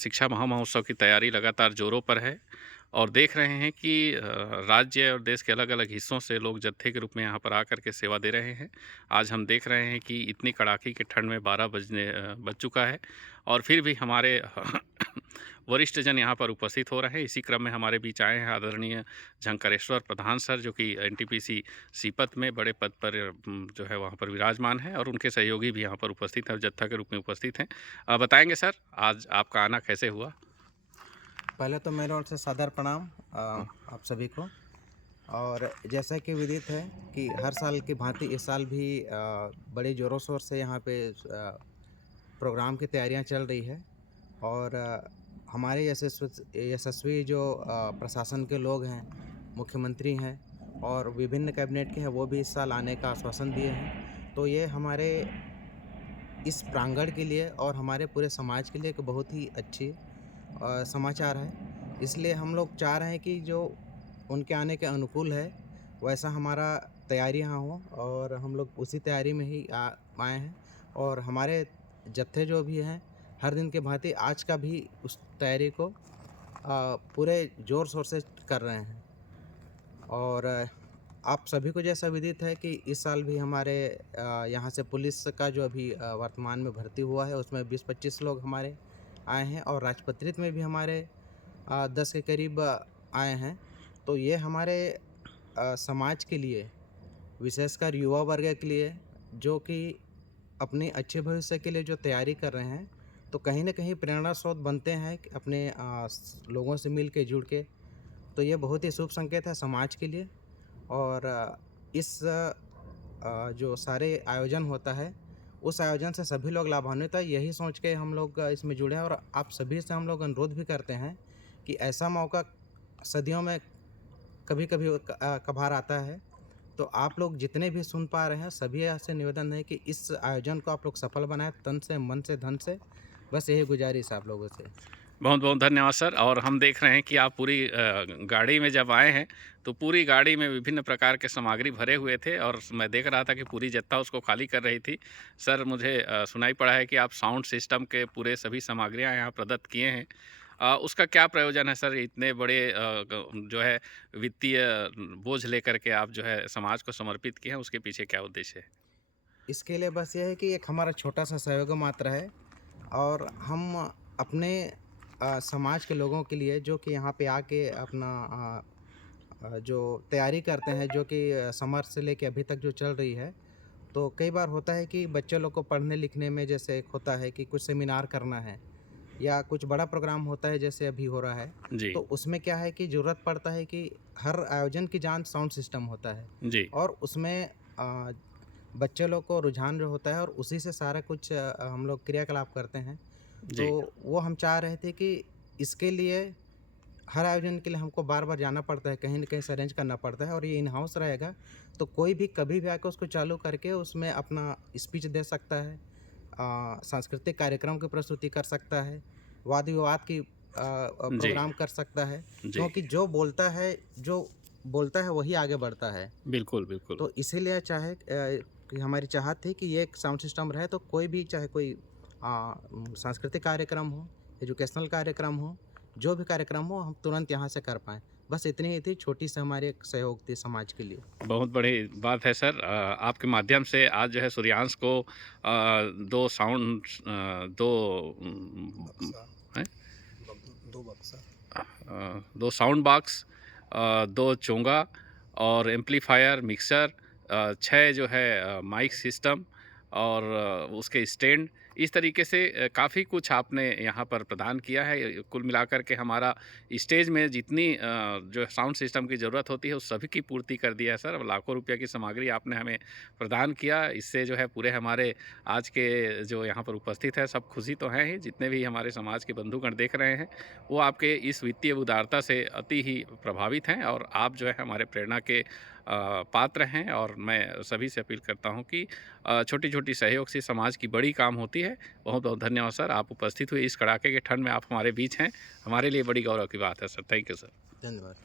शिक्षा महामहोत्सव की तैयारी लगातार ज़ोरों पर है और देख रहे हैं कि राज्य और देश के अलग-अलग हिस्सों से लोग जत्थे के रूप में यहाँ पर आकर के सेवा दे रहे हैं। आज हम देख रहे हैं कि इतनी कड़ाके की ठंड में 12 बज चुका है और फिर भी हमारे वरिष्ठ जन यहाँ पर उपस्थित हो रहे हैं। इसी क्रम में हमारे बीच आए हैं आदरणीय झंकारेश्वर प्रधान सर, जो कि एनटीपीसी सीपत में बड़े पद पर जो है वहाँ पर विराजमान है और उनके सहयोगी भी यहाँ पर उपस्थित हैं और जत्था के रूप में उपस्थित हैं। बताएँगे सर, आज आपका आना कैसे हुआ? पहले तो मेरे ओर से सादर प्रणाम आप सभी को। और जैसा कि विदित है कि हर साल की भांति इस साल भी बड़े ज़ोरों शोर से यहाँ पे प्रोग्राम की तैयारियां चल रही है। और हमारे यशस्वी जो प्रशासन के लोग हैं, मुख्यमंत्री हैं और विभिन्न कैबिनेट के हैं, वो भी इस साल आने का आश्वासन दिए हैं। तो ये हमारे इस प्रांगण के लिए और हमारे पूरे समाज के लिए एक बहुत ही अच्छी समाचार है। इसलिए हम लोग चाह रहे हैं कि जो उनके आने के अनुकूल है वैसा हमारा तैयारी यहाँ हो, और हम लोग उसी तैयारी में ही आए हैं। और हमारे जत्थे जो भी हैं, हर दिन के भांति आज का भी उस तैयारी को पूरे ज़ोर शोर से कर रहे हैं। और आप सभी को जैसा विदित है कि इस साल भी हमारे यहाँ से पुलिस का जो अभी वर्तमान में भर्ती हुआ है उसमें 20-25 लोग हमारे आए हैं, और राजपत्रित में भी हमारे 10 के करीब आए हैं। तो ये हमारे समाज के लिए, विशेषकर युवा वर्ग के लिए, जो कि अपने अच्छे भविष्य के लिए जो तैयारी कर रहे हैं, तो कहीं न कहीं प्रेरणा स्रोत बनते हैं कि अपने लोगों से मिल के जुड़ के। तो ये बहुत ही शुभ संकेत है समाज के लिए। और इस जो सारे आयोजन होता है, उस आयोजन से सभी लोग लाभान्वित हैं, यही सोच के हम लोग इसमें जुड़े हैं। और आप सभी से हम लोग अनुरोध भी करते हैं कि ऐसा मौका सदियों में कभी-कभी कभार आता है। तो आप लोग जितने भी सुन पा रहे हैं, सभी से निवेदन है कि इस आयोजन को आप लोग सफल बनाएँ, तन से, मन से, धन से। बस यही गुजारिश है आप लोगों से। बहुत-बहुत धन्यवाद सर। और हम देख रहे हैं कि आप पूरी गाड़ी में जब आए हैं, तो पूरी गाड़ी में विभिन्न प्रकार के सामग्री भरे हुए थे और मैं देख रहा था कि पूरी जत्था उसको खाली कर रही थी। सर, मुझे सुनाई पड़ा है कि आप साउंड सिस्टम के पूरे सभी सामग्रियाँ यहाँ प्रदत्त किए हैं। उसका क्या प्रयोजन है सर? इतने बड़े जो है वित्तीय बोझ लेकर के आप जो है समाज को समर्पित किए हैं, उसके पीछे क्या उद्देश्य है? इसके लिए बस ये है कि एक हमारा छोटा-सा सहयोग मात्र है, और हम अपने समाज के लोगों के लिए, जो कि यहाँ पे आके अपना जो तैयारी करते हैं, जो कि समर से लेके अभी तक जो चल रही है। तो कई बार होता है कि बच्चे लोग को पढ़ने लिखने में, जैसे एक होता है कि कुछ सेमिनार करना है या कुछ बड़ा प्रोग्राम होता है जैसे अभी हो रहा है। जी, तो उसमें क्या है कि ज़रूरत पड़ता है कि हर आयोजन की जान साउंड सिस्टम होता है, जी, और उसमें बच्चे लोग को रुझान जो होता है, और उसी से सारा कुछ हम लोग क्रियाकलाप करते हैं। तो जी, वो हम चाह रहे थे कि इसके लिए हर आयोजन के लिए हमको बार-बार जाना पड़ता है, कहीं न कहीं से अरेंज करना पड़ता है। और ये इन हाउस रहेगा, तो कोई भी कभी भी आके उसको चालू करके उसमें अपना स्पीच दे सकता है, सांस्कृतिक कार्यक्रम की प्रस्तुति कर सकता है, वाद-विवाद की जी, प्रोग्राम कर सकता है। जी। क्योंकि जो बोलता है वही आगे बढ़ता है। बिल्कुल, बिल्कुल। तो इसीलिए कि हमारी चाहत थी कि ये एक साउंड सिस्टम रहे, तो कोई भी, चाहे कोई सांस्कृतिक कार्यक्रम हो, एजुकेशनल कार्यक्रम हो, जो भी कार्यक्रम हो, हम तुरंत यहाँ से कर पाएँ। बस इतनी ही थी, छोटी-सी हमारी एक सहयोग थी समाज के लिए। बहुत बड़ी बात है सर। आपके माध्यम से आज जो है सूर्यांश को 2 साउंड 2 बक्सा, हैं? 2 बक्सा। 2 साउंड बॉक्स, 2 चोंगा और एम्पलीफायर, मिक्सर, 6 जो है माइक सिस्टम और उसके स्टैंड, इस तरीके से काफ़ी कुछ आपने यहाँ पर प्रदान किया है। कुल मिलाकर के हमारा स्टेज में जितनी जो साउंड सिस्टम की ज़रूरत होती है, उस सभी की पूर्ति कर दिया है सर। और लाखों रुपये की सामग्री आपने हमें प्रदान किया। इससे जो है पूरे हमारे आज के जो यहाँ पर उपस्थित है, सब खुशी तो हैं ही। जितने भी हमारे समाज के बंधुगण देख रहे हैं, वो आपके इस वित्तीय उदारता से अति ही प्रभावित हैं और आप जो है हमारे प्रेरणा के पात्र हैं। और मैं सभी से अपील करता हूं कि छोटी-छोटी सहयोग से समाज की बड़ी काम होती है। बहुत-बहुत धन्यवाद सर, आप उपस्थित हुए इस कड़ाके के ठंड में आप हमारे बीच हैं। हमारे लिए बड़ी गौरव की बात है सर। Thank you sir. धन्यवाद।